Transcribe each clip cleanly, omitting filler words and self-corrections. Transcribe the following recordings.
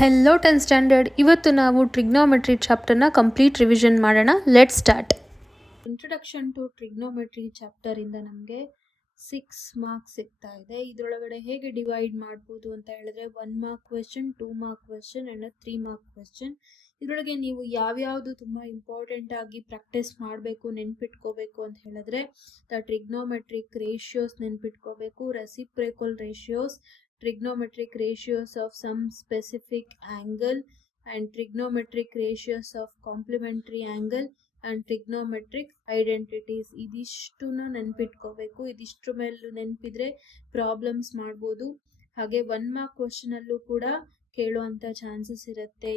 Hello 10th standard. ಇವತ್ತು ನಾವು trigonometry ಚಾಪ್ಟರ್ನ ಕಂಪ್ಲೀಟ್ ರಿವಿಷನ್ ಮಾಡೋಣ. Let start. Introduction to trigonometry ಚಾಪ್ಟರಿಂದ ನಮಗೆ 6 ಮಾರ್ಕ್ಸ್ ಸಿಗ್ತಾ ಇದೆ. ಇದರೊಳಗಡೆ ಹೇಗೆ ಡಿವೈಡ್ ಮಾಡ್ಬೋದು ಅಂತ ಹೇಳಿದ್ರೆ 1 mark question, 2 mark question and 3 mark question. ಇದರೊಳಗೆ ನೀವು ಯಾವ್ಯಾವುದು ತುಂಬ ಇಂಪಾರ್ಟೆಂಟ್ ಆಗಿ ಪ್ರಾಕ್ಟೀಸ್ ಮಾಡಬೇಕು, ನೆನ್ಪಿಟ್ಕೋಬೇಕು ಅಂತ ಹೇಳಿದ್ರೆ ದ ಟ್ರಿಗ್ನೋಮೆಟ್ರಿಕ್ ರೇಷಿಯೋಸ್ ನೆನ್ಪಿಟ್ಕೋಬೇಕು, reciprocal ratios, trigonometric ratios of some specific angle and trigonometric ratios of complementary angle and trigonometric identities. ಇದಿಷ್ಟನ್ನು ನೆನ್ಪಿಟ್ಕೋಬೇಕು. ಇದಿಷ್ಟ್ರ ಮೇಲೆ ನೆನಪಿದ್ರೆ ಪ್ರಾಬ್ಲಮ್ಸ್ ಮಾಡ್ಬೋದು. ಹಾಗೆ 1 ಮಾರ್ಕ್ ಕ್ವಶನ್ ಅಲ್ಲೂ ಕೂಡ ಕೇಳುವಂಥ ಚಾನ್ಸಸ್ ಇರುತ್ತೆ.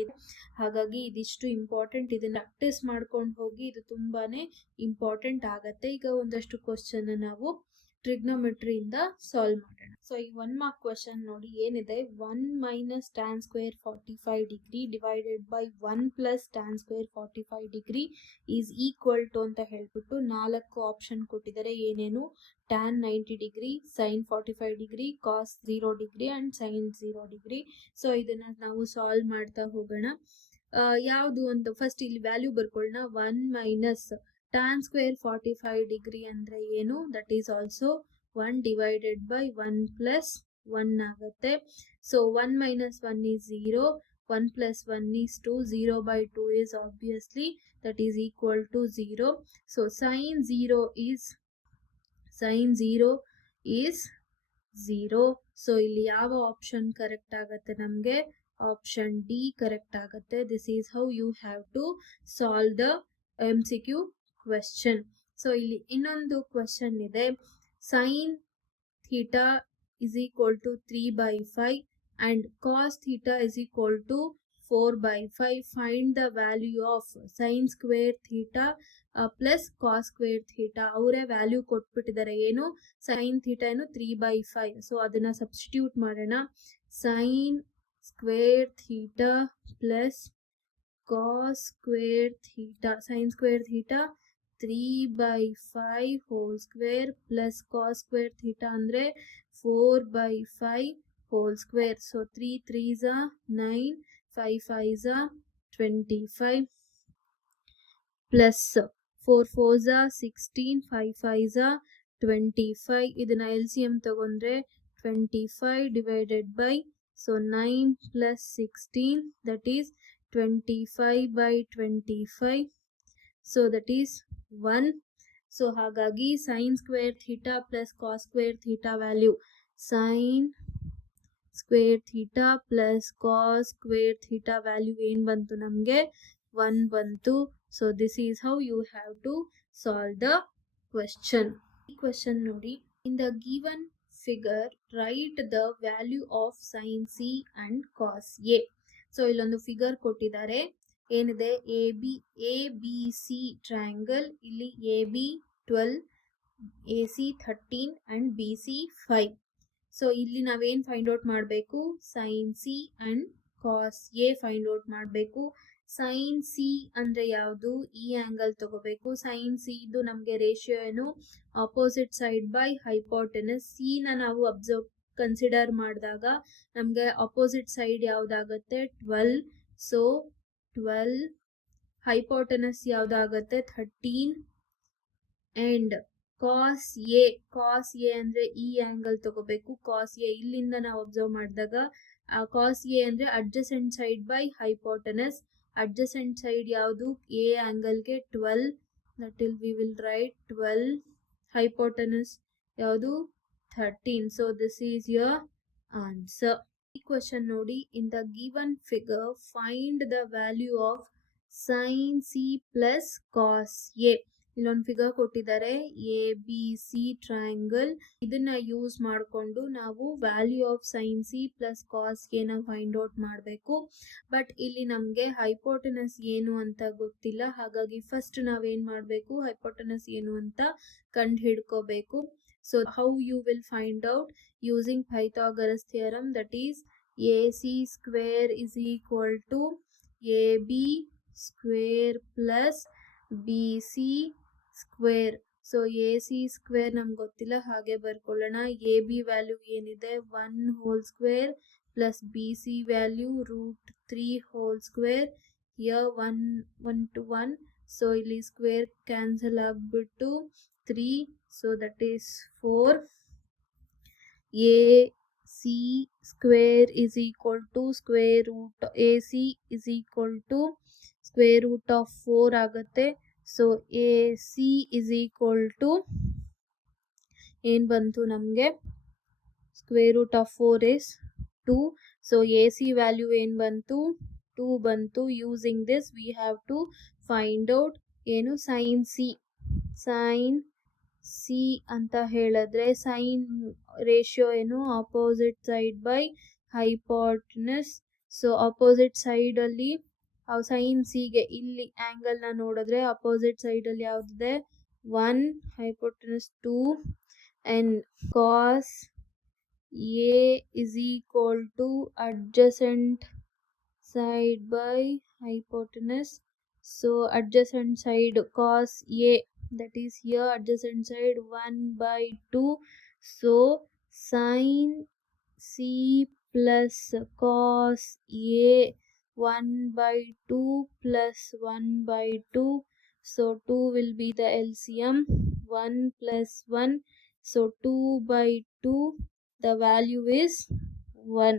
ಹಾಗಾಗಿ ಇದಿಷ್ಟು ಇಂಪಾರ್ಟೆಂಟ್. ಇದನ್ನ ಪ್ರಾಕ್ಟೀಸ್ ಮಾಡ್ಕೊಂಡು ಹೋಗಿ, ಇದು ತುಂಬಾನೇ ಇಂಪಾರ್ಟೆಂಟ್ ಆಗತ್ತೆ. ಈಗ ಒಂದಷ್ಟು ಕ್ವಶನ್ ನಾವು ಟ್ರಿಗ್ನೋಮೆಟ್ರಿಯಿಂದ ಸಾಲ್ವ್ ಮಾಡೋಣ. ಸೊ ಈ 1 ಮಾರ್ಕ್ ಕ್ವಶನ್ ನೋಡಿ ಏನಿದೆ, 1 minus tan square 45 degree divided by 1 plus tan square 45 degree is equal to ಅಂತ ಹೇಳ್ಬಿಟ್ಟು 4 ಆಪ್ಷನ್ ಕೊಟ್ಟಿದ್ದಾರೆ. ಏನೇನು? tan 90 degree, sin 45 degree, cos 0 degree and sin 0 degree. So ಇದನ್ನ ನಾವು ಸಾಲ್ವ್ ಮಾಡ್ತಾ ಹೋಗೋಣ. ಯಾವುದು ಅಂತ ಫಸ್ಟ್ ಇಲ್ಲಿ ವ್ಯಾಲ್ಯೂ ಬರ್ಕೊಳ್ಳೋಣ. 1 ಮೈನಸ್ tan ಸ್ಕ್ವೇರ್ 45 ಡಿಗ್ರಿ ಅಂದ್ರೆ ಏನು? That is also 1 divided by 1 plus 1 ಆಗುತ್ತೆ. So 1 minus 1 is 0, 1 plus 1 is 2, 0 by 2 is obviously that is equal to 0. So sin 0 is 0. So ಇಲ್ಲಿ ಯಾವ ಆಪ್ಷನ್ ಕರೆಕ್ಟ್ ಆಗುತ್ತೆ? ನಮಗೆ ಆಪ್ಷನ್ ಡಿ ಕರೆಕ್ಟ್ ಆಗುತ್ತೆ. This is how you have to solve the MCQ question. So ಇಲ್ಲಿ ಇನ್ನೊಂದು question ಇದೆ. sin theta is equal to 3 by 5 and cos theta is equal to 4 by 5. Find the value of sin square theta plus cos square theta. ಅವರೇ value ಕೊಟ್ಬಿಟ್ಟಿದ್ದಾರೆ. ಏನು? sin theta ಏನು 3 by 5. So ಅದನ್ನ substitute ಮಾಡೋಣ. sin square theta plus cos square theta. sin square theta 3 by 5 whole square plus cos square theta ಅಂದ್ರೆ 4 by 5 whole square. So 3 3s are 9, 5 5s are 25 plus 4 4s are 16, 5 5s are 25. ಇದನ್ನ LCM ತಗೊಂಡ್ರೆ 25 divided by, so 9 plus 16 that is 25 by 25. So that is 1. So ಹಾಗಾಗಿ sin square theta plus cos square theta value, sin square theta plus cos square theta value ಏನು ಬಂತು? ನಮಗೆ 1 ಬಂತು. So this is how you have to solve the question. ಈ question ನೋಡಿ, in the given figure write the value of sin C and cos A. So ಇಲ್ಲೊಂದು figure ಕೊಟ್ಟಿದ್ದಾರೆ. ಏನಿದೆ? A B C triangle. ಇಲ್ಲಿ AB 12, AC 13 and BC 5. So ಇಲ್ಲಿ ನಾವೇನ್ find out ಮಾಡಬೇಕು? sin C and cos A find out ಮಾಡಬೇಕು. sin C ಅಂದ್ರೆ ಯಾವುದು? ಈ ಆಂಗಲ್ ತಗೋಬೇಕು. sin C ಇದು ನಮಗೆ ರೇಷಿಯೋ ಏನು? Opposite side by hypotenuse. C ನ ನಾವು ಕನ್ಸಿಡರ್ ಮಾಡಿದಾಗ ನಮಗೆ ಆಪೋಸಿಟ್ ಸೈಡ್ ಯಾವ್ದಾಗತ್ತೆ? 12. ಸೊ 12 ಹೈಪೋಟೆನಸ್ ಯಾವ್ದಾಗತ್ತೆ? 13 ಅಂಡ್ cos A ಅಂದ್ರೆ ಈ ಆಂಗಲ್ ತಗೋಬೇಕು. cos A ಇಲ್ಲಿಂದ ನಾವು ಅಬ್ಸರ್ವ್ ಮಾಡಿದಾಗ cos A ಅಂದ್ರೆ adjacent side by hypotenuse. Adjacent side ಯಾವುದು? A ಆಂಗಲ್ಗೆ 12, that will we will write 12. Hypotenuse ಯಾವುದು? 13. So this is your answer. ಈ ಕ್ವೆಶ್ಚನ್ ನೋಡಿ, in the given figure find the value of sin C plus cos A. ಇಲ್ಲೊಂದು figure ಕೊಟ್ಟಿದ್ದಾರೆ, ABC triangle. ಇದನ್ನ use ಮಾಡಿಕೊಂಡು ನಾವು value of sin C plus cos A ನ find out ಮಾಡಬೇಕು. But ಇಲ್ಲಿ ನಮಗೆ ಹೈಪೋಟೆನಸ್ ಏನು ಅಂತ ಗೊತ್ತಿಲ್ಲ. ಹಾಗಾಗಿ ಫಸ್ಟ್ ನಾವೇನ್ ಮಾಡಬೇಕು? ಹೈಪೋಟೆನಸ್ ಏನು ಅಂತ ಕಂಡು ಹಿಡ್ಕೋಬೇಕು. So how you will find out? Using Pythagoras theorem, that is AC square is equal to AB square plus BC square. So AC square ನಮ್ಗೆ ಗೊತ್ತಿಲ್ಲ, ಹಾಗೆ ಬರ್ಕೊಳ್ಳೋಣ. AB ವ್ಯಾಲ್ಯೂ ಏನಿದೆ? 1 whole square plus BC value root 3 whole square. Here 1 to 1, so ಇಲ್ಲಿ square cancel ಆಗ್ಬಿಟ್ಟು 3, so that is 4. AC square is equal to square root AC is equal to square root of 4 ಆಗುತ್ತೆ. So AC is equal to ಏನು ಬಂತು ನಮಗೆ, square root of 4 is 2. So AC value ಏನು ಬಂತು, 2 ಬಂತು. Using this we have to find out ಏನು sin C ಅಂತ ಹೇಳಿದ್ರೆ sin ರೇಷಿಯೋ ಏನು opposite side by hypotenuse. So opposite side ಅಲ್ಲಿ sin C ಗೆ ಇಲ್ಲಿ ಆಂಗಲ್ ನ ನೋಡಿದ್ರೆ ಅಪೋಸಿಟ್ ಸೈಡ್ ಅಲ್ಲಿ ಯಾವ್ದಿದೆ, 1, hypotenuse 2 and cos A is equal to adjacent side by hypotenuse. So adjacent side cos A, that is here adjacent side 1 by 2. So sin C plus cos A 1 by 2 plus 1 by 2. So 2 will be the LCM, 1 plus 1. So 2 by 2, the value is 1.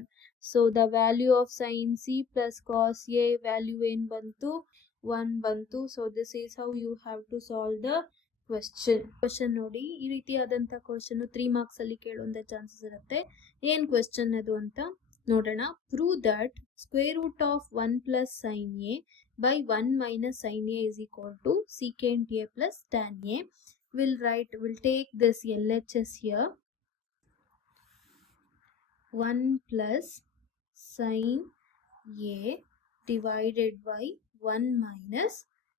So the value of sin C plus cos A value ಏನು ಬಂತು, 1 ಬಂತು. So this is how you have to solve the question ನೋಡಿ. ಈ ರೀತಿಯಾದಂಥ question 3 marks ಅಲ್ಲಿ ಕೇಳುವಂತ chances ಇರುತ್ತೆ. ಏನ್ question ಅದು ಅಂತ ನೋಡೋಣ. Prove that square root of 1 plus sin A by 1 minus sin A is equal to secant A plus tan A. We'll take this LHS here. 1 plus sin A divided by 1 minus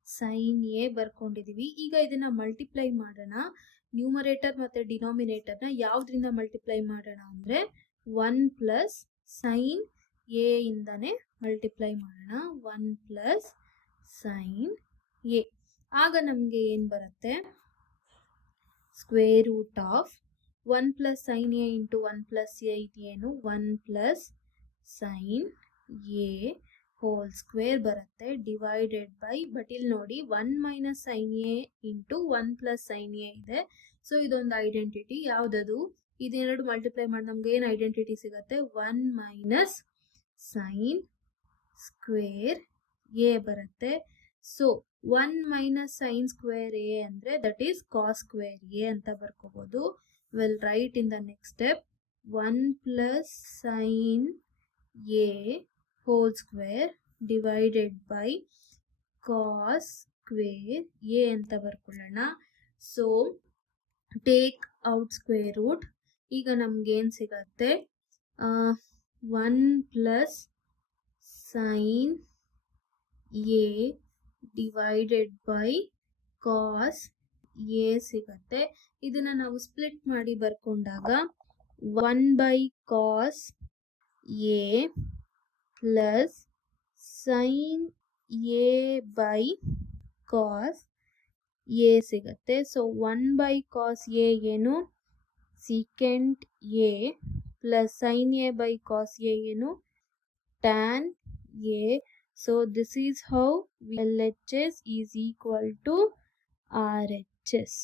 sin A ಬರ್ಕೊಂಡಿದೀವಿ. ಈಗ ಇದನ್ನ multiply ಮಾಡೋಣ. Numerator ಮತ್ತೆ ಡಿನಾಮಿನೇಟರ್ನ ಯಾವ್ದ್ರಿಂದ multiply ಮಾಡೋಣ ಅಂದ್ರೆ 1 plus sin A ಇಂದಾನೆ multiply ಮಾಡೋಣ. 1 plus sin A. ಆಗ ನಮ್ಗೆ ಏನ್ ಬರುತ್ತೆ, square root of 1 plus sin A into 1 plus A ಇದೇನು, 1 plus sin A whole square ಬರುತ್ತೆ ಡಿವೈಡೆಡ್ ಬೈ, ಬಟ್ ಇಲ್ಲಿ ನೋಡಿ 1 minus sin A into 1 plus sin A ಇದೆ. ಸೊ ಇದೊಂದು ಐಡೆಂಟಿಟಿ. ಯಾವ್ದದು, ಇದೆರಡು ಮಲ್ಟಿಪ್ಲೈ ಮಾಡಿ ನಮ್ಗೆ ಏನು ಐಡೆಂಟಿಟಿ ಸಿಗುತ್ತೆ, 1 minus sin square A ಬರುತ್ತೆ. So 1 minus sin square A ಅಂದ್ರೆ that is cos square A ಅಂತ ಬರ್ಕೋಬಹುದು. We'll write in the next step 1 plus sin A whole square divided by cos square A ಅಂತ ಬರ್ಕೊಳ್ಳೋಣ. So take out square root. ಈಗ ನಮ್ಗೆ ಏನ್ ಸಿಗತ್ತೆ, 1 plus sin A divided by cos A ಸಿಗತ್ತೆ. ಇದನ್ನ ನಾವು ಸ್ಪ್ಲಿಟ್ ಮಾಡಿ ಬರ್ಕೊಂಡಾಗ 1 by cos A plus sin A by cos A ಸಿಗತ್ತೆ. ಸೊ 1 by cos A ಏನು, secant A plus sin A by cos A ಏನು, tan A. So this is how LHS is equal to RHS.